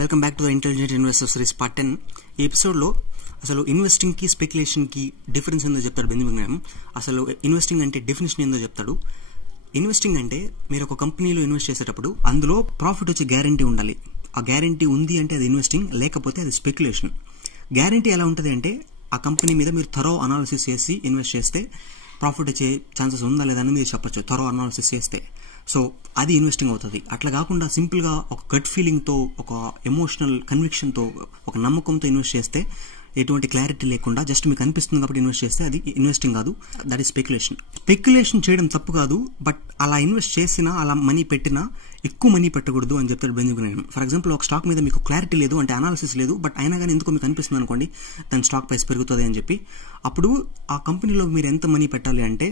Welcome back to the intelligent investor series part 10. ఈ ఎపిసోడ్లో అసలు ఇన్వెస్టింగ్కి స్పెక్యులేషన్కి డిఫరెన్స్ ఏందో చెప్తాడు బెంజమిన్ గ్రాహం. అసలు ఇన్వెస్టింగ్ అంటే డెఫినేషన్ ఏందో చెప్తాడు. ఇన్వెస్టింగ్ అంటే మీరు ఒక కంపెనీలో ఇన్వెస్ట్ చేసేటప్పుడు అందులో ప్రాఫిట్ వచ్చే గ్యారంటీ ఉండాలి. ఆ గ్యారంటీ ఉంది అంటే అది ఇన్వెస్టింగ్, లేకపోతే అది స్పెక్యులేషన్. గ్యారంటీ ఎలా ఉంటుంది అంటే ఆ కంపెనీ మీద మీరు థరో అనాలిసిస్ చేసి ఇన్వెస్ట్ చేస్తే ప్రాఫిట్ వచ్చే ఛాన్సెస్ ఉందా లేదా అని మీరు చెప్పచ్చు థరో అనాలిసిస్ చేస్తే. సో అది ఇన్వెస్టింగ్ అవుతుంది. అట్లా కాకుండా సింపుల్గా ఒక గట్ ఫీలింగ్తో, ఒక ఎమోషనల్ కన్విక్షన్తో, ఒక నమ్మకంతో ఇన్వెస్ట్ చేస్తే ఎటువంటి క్లారిటీ లేకుండా జస్ట్ మీకు అనిపిస్తుంది కాబట్టి ఇన్వెస్ట్ చేస్తే అది ఇన్వెస్టింగ్ కాదు, దట్ ఈస్ స్పెక్యులేషన్. స్పెక్యులేషన్ చేయడం తప్పు కాదు, బట్ అలా ఇన్వెస్ట్ చేసినా, అలా మనీ పెట్టినా ఎక్కువ మనీ పెట్టకూడదు అని చెప్తాడు బెంజమిన్ గ్రాహం. ఫర్ ఎగ్జాంపుల్ ఒక స్టాక్ మీద మీకు క్లారిటీ లేదు అంటే అనాలిసిస్ లేదు, బట్ అయినా కానీ ఎందుకో మీకు అనిపిస్తుంది అనుకోండి దాని స్టాక్ ప్రైస్ పెరుగుతుంది అని చెప్పి, అప్పుడు ఆ కంపెనీలో మీరు ఎంత మనీ పెట్టాలి అంటే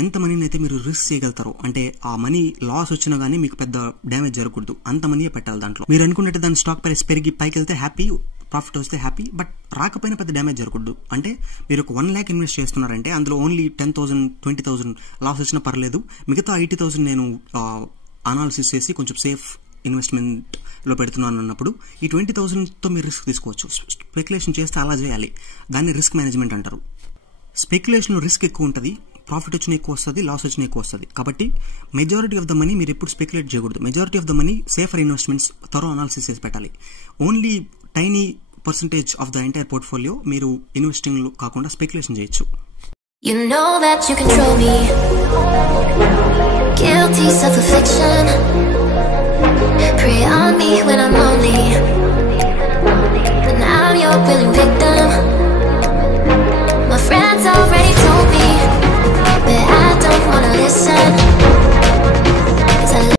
ఎంత మనీని అయితే మీరు రిస్క్ చేయగలుగుతారో, అంటే ఆ మనీ లాస్ వచ్చినా కానీ మీకు పెద్ద డ్యామేజ్ జరగకూడదు, అంత మనీయే పెట్టాలి దాంట్లో. మీరు అనుకున్నట్టు దాని స్టాక్ ప్రైస్ పెరిగి పైకి వెళ్తే హ్యాపీ, ప్రాఫిట్ వస్తే హ్యాపీ, బట్ రాకపోయినా పెద్ద డ్యామేజ్ జరగకూడదు. అంటే మీరు ఒక 1 lakh ఇన్వెస్ట్ చేస్తున్నారంటే అందులో ఓన్లీ 10,000 20,000 లాస్ వచ్చినా పర్లేదు, మిగతా 80,000 నేను అనాలిసిస్ చేసి కొంచెం సేఫ్ ఇన్వెస్ట్మెంట్లో పెడుతున్నాను అన్నప్పుడు ఈ 20,000తో మీరు రిస్క్ తీసుకోవచ్చు. స్పెక్యులేషన్ చేస్తే అలా చేయాలి, దాన్ని రిస్క్ మేనేజ్మెంట్ అంటారు. స్పెక్యులేషన్లో రిస్క్ ఎక్కువ ఉంటుంది, ప్రాఫిట్ వచ్చిన ఎక్కువ వస్తుంది, లాస్ వచ్చిన ఎక్కువ వస్తుంది. కాబట్టి మెజారిటీ ఆఫ్ ద మనీ మీరు ఎప్పుడు స్పెక్యులేట్ చేయకూడదు. Majority of the money safer investments thorough analysis చేసి పెట్టాలి. Only tiny percentage of the entire portfolio మీరు ఇన్వెస్టింగ్ కాకుండా స్పెక్యులేషన్ చేయొచ్చు. You know that you control me. Guilty self-affliction. Prey on me when I'm lonely, and I'm your willing victim. My friends already told me, but I don't wanna listen.